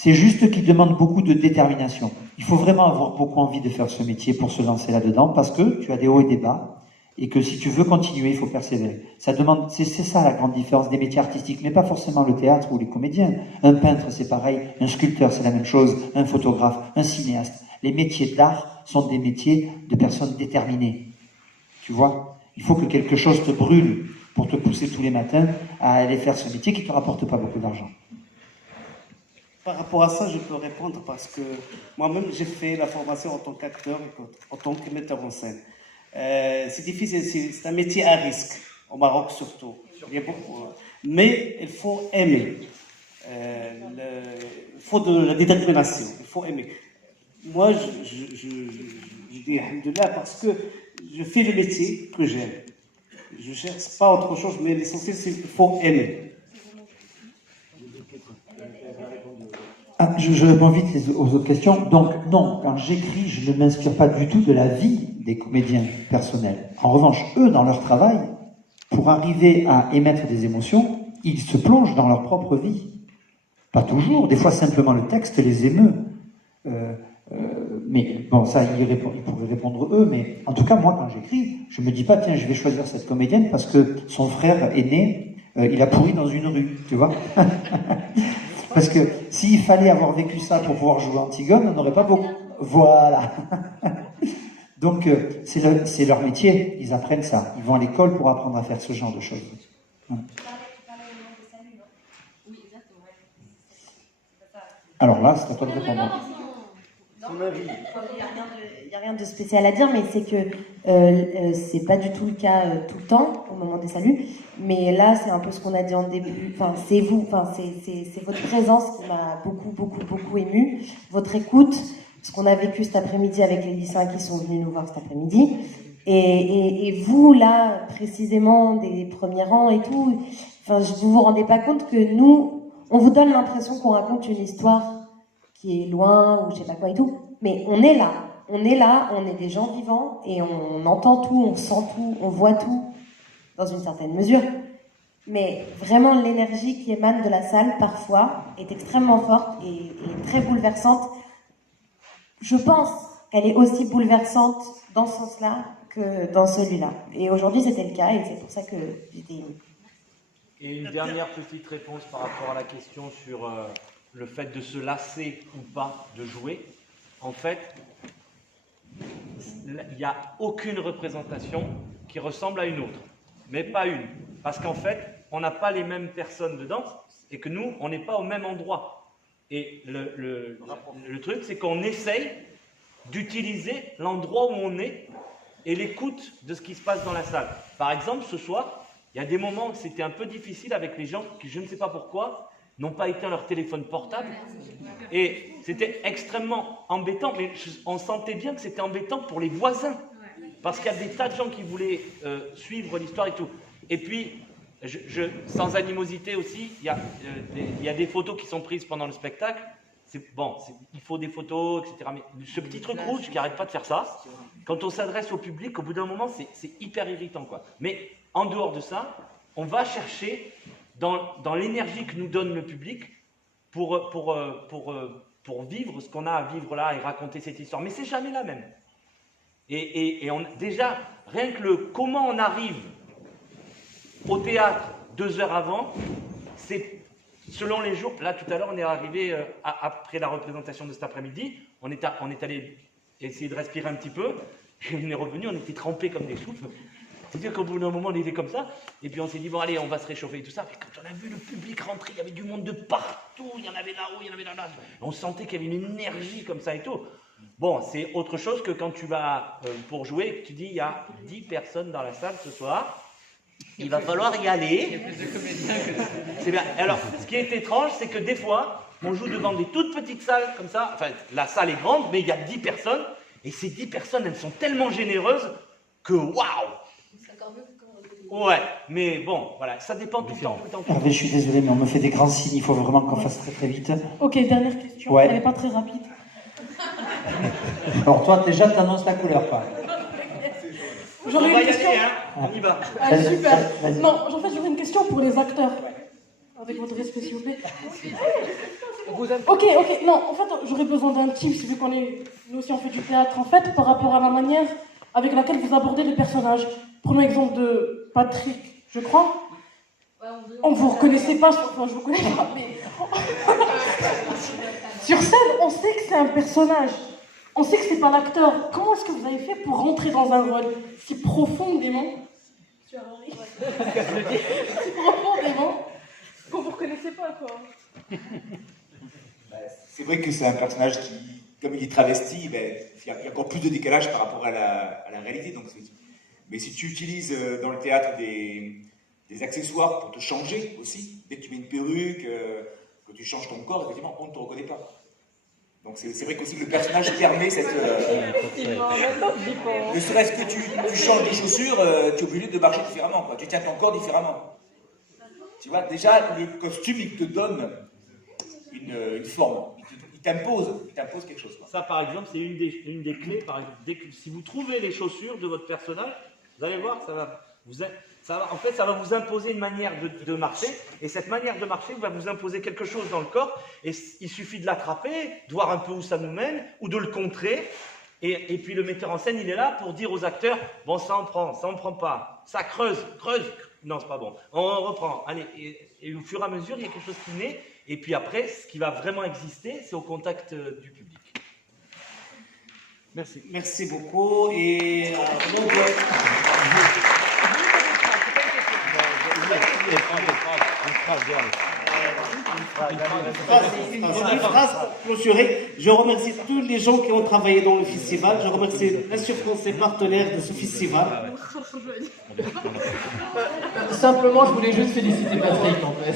C'est juste qu'il demande beaucoup de détermination. Il faut vraiment avoir beaucoup envie de faire ce métier pour se lancer là-dedans, parce que tu as des hauts et des bas, et que si tu veux continuer, il faut persévérer. Ça demande, c'est ça la grande différence des métiers artistiques, mais pas forcément le théâtre ou les comédiens. Un peintre, c'est pareil, un sculpteur, c'est la même chose, un photographe, un cinéaste. Les métiers d'art sont des métiers de personnes déterminées. Tu vois? Il faut que quelque chose te brûle pour te pousser tous les matins à aller faire ce métier qui ne te rapporte pas beaucoup d'argent. Par rapport à ça, je peux répondre parce que moi-même, j'ai fait la formation en tant qu'acteur et en tant que metteur en scène. C'est difficile, c'est un métier à risque, au Maroc surtout. Mais il faut aimer. Il faut de la détermination, il faut aimer. Moi, je dis alhamdoulilah parce que je fais le métier que j'aime. Je ne cherche pas autre chose, mais l'essentiel, c'est qu'il faut aimer. Ah, je réponds vite aux autres questions. Donc, non, quand j'écris, je ne m'inspire pas du tout de la vie des comédiens personnels. En revanche, eux, dans leur travail, pour arriver à émettre des émotions, ils se plongent dans leur propre vie. Pas toujours, des fois simplement le texte les émeut. Mais bon, ça, ils pourraient répondre eux, mais en tout cas, moi, quand j'écris, je me dis pas, tiens, je vais choisir cette comédienne parce que son frère aîné, il a pourri dans une rue, tu vois. Parce que s'il fallait avoir vécu ça pour pouvoir jouer Antigone, on n'aurait pas beaucoup. Voilà. Donc, c'est leur métier, ils apprennent ça. Ils vont à l'école pour apprendre à faire ce genre de choses. Alors là, c'est à toi de répondre. Il n'y a rien de spécial à dire, mais c'est que c'est pas du tout le cas tout le temps au moment des saluts. Mais là, c'est un peu ce qu'on a dit en début. Enfin, c'est vous. Enfin, c'est votre présence qui m'a beaucoup émue. Votre écoute, ce qu'on a vécu cet après-midi avec les lycéens qui sont venus nous voir cet après-midi. Et vous là, précisément des premiers rangs et tout. Enfin, vous vous rendez pas compte que nous, on vous donne l'impression qu'on raconte une histoire qui est loin ou je sais pas quoi et tout, mais on est là, on est des gens vivants et on entend tout, on sent tout, on voit tout dans une certaine mesure. Mais vraiment l'énergie qui émane de la salle parfois est extrêmement forte et très bouleversante. Je pense qu'elle est aussi bouleversante dans ce sens-là que dans celui-là. Et aujourd'hui c'était le cas et c'est pour ça que j'étais émue. Et une dernière petite réponse par rapport à la question sur le fait de se lasser ou pas de jouer. En fait, il n'y a aucune représentation qui ressemble à une autre, mais pas une. Parce qu'en fait, on n'a pas les mêmes personnes dedans et que nous, on n'est pas au même endroit. Et le truc, c'est qu'on essaye d'utiliser l'endroit où on est et l'écoute de ce qui se passe dans la salle. Par exemple, ce soir, il y a des moments où c'était un peu difficile avec les gens qui, je ne sais pas pourquoi, n'ont pas éteint leur téléphone portable. Et c'était extrêmement embêtant, mais on sentait bien que c'était embêtant pour les voisins. Parce qu'il y a des tas de gens qui voulaient suivre l'histoire et tout. Et puis, sans animosité aussi, il y a des photos qui sont prises pendant le spectacle. Il faut des photos, etc. Mais ce petit truc rouge qui n'arrête pas de faire ça, quand on s'adresse au public, au bout d'un moment, c'est hyper irritant, quoi. Mais en dehors de ça, on va chercher dans l'énergie que nous donne le public pour vivre ce qu'on a à vivre là et raconter cette histoire. Mais c'est jamais la même. Et déjà, rien que comment on arrive au théâtre 2 heures avant, c'est selon les jours. Là, tout à l'heure, on est arrivé après la représentation de cet après-midi. On est allé essayer de respirer un petit peu. Et on est revenu, on était trempés comme des souffles. C'est-à-dire qu'au bout d'un moment, on était comme ça. Et puis on s'est dit, bon, allez, on va se réchauffer et tout ça. Et quand on a vu le public rentrer, il y avait du monde de partout. Il y en avait là-haut, il y en avait là-bas. On sentait qu'il y avait une énergie comme ça et tout. Bon, c'est autre chose que quand tu vas pour jouer et que tu dis, il y a 10 personnes dans la salle ce soir. Il va falloir y aller. C'est bien. Alors, ce qui est étrange, c'est que des fois, on joue devant des toutes petites salles comme ça. Enfin, la salle est grande, mais il y a 10 personnes. Et ces 10 personnes, elles sont tellement généreuses que waouh! Ouais, mais bon, voilà, ça dépend tout le temps. Hervé, je suis désolé, mais on me fait des grands signes, il faut vraiment qu'on fasse très très vite. Ok, dernière question, ouais. Elle n'est pas très rapide. Alors toi, déjà, t'annonces la couleur, pas. J'aurais une question. On y va. Ah, super. Non, en fait, j'aurais une question pour les acteurs. Avec votre respect, s'il vous plaît. Ok, non, en fait, j'aurais besoin d'un tips, vu qu'on est, nous aussi on fait du théâtre, en fait, par rapport à la manière avec laquelle vous abordez les personnages. Prenons l'exemple de Patrick, je crois. On vous reconnaissait pas, enfin je vous connais pas, mais... Sur scène, on sait que c'est un personnage. On sait que c'est pas l'acteur. Comment est-ce que vous avez fait pour rentrer dans un rôle si profondément... Tu as ri. Si profondément qu'on vous reconnaissait pas, quoi. C'est vrai que c'est un personnage qui, comme il est travesti, ben, il y a encore plus de décalage par rapport à la réalité. Donc mais si tu utilises dans le théâtre des accessoires pour te changer aussi, dès que tu mets une perruque, que tu changes ton corps, effectivement, on ne te reconnaît pas. Donc c'est vrai qu'aussi le personnage permet cette... ne serait-ce que tu changes de chaussures, tu es obligé de marcher différemment, quoi. Tu tiens ton corps différemment. Tu vois, déjà, le costume, il te donne une forme. Il t'impose quelque chose, quoi. Ça, par exemple, c'est une des clés. Par exemple, si vous trouvez les chaussures de votre personnage, vous allez voir, ça va vous imposer une manière de marcher. Et cette manière de marcher va vous imposer quelque chose dans le corps. Et il suffit de l'attraper, de voir un peu où ça nous mène, ou de le contrer. Et puis le metteur en scène, il est là pour dire aux acteurs, bon, ça en prend pas. Ça creuse. Non, c'est pas bon. On reprend. Allez, et au fur et à mesure, il y a quelque chose qui naît. Et puis après, ce qui va vraiment exister, c'est au contact du public. Merci. Merci beaucoup. Et une phrase clôturée. Je remercie tous les gens qui ont travaillé dans le festival. Je remercie bien sûr ses partenaires de ce festival. Simplement, je voulais juste féliciter Patrick en fait.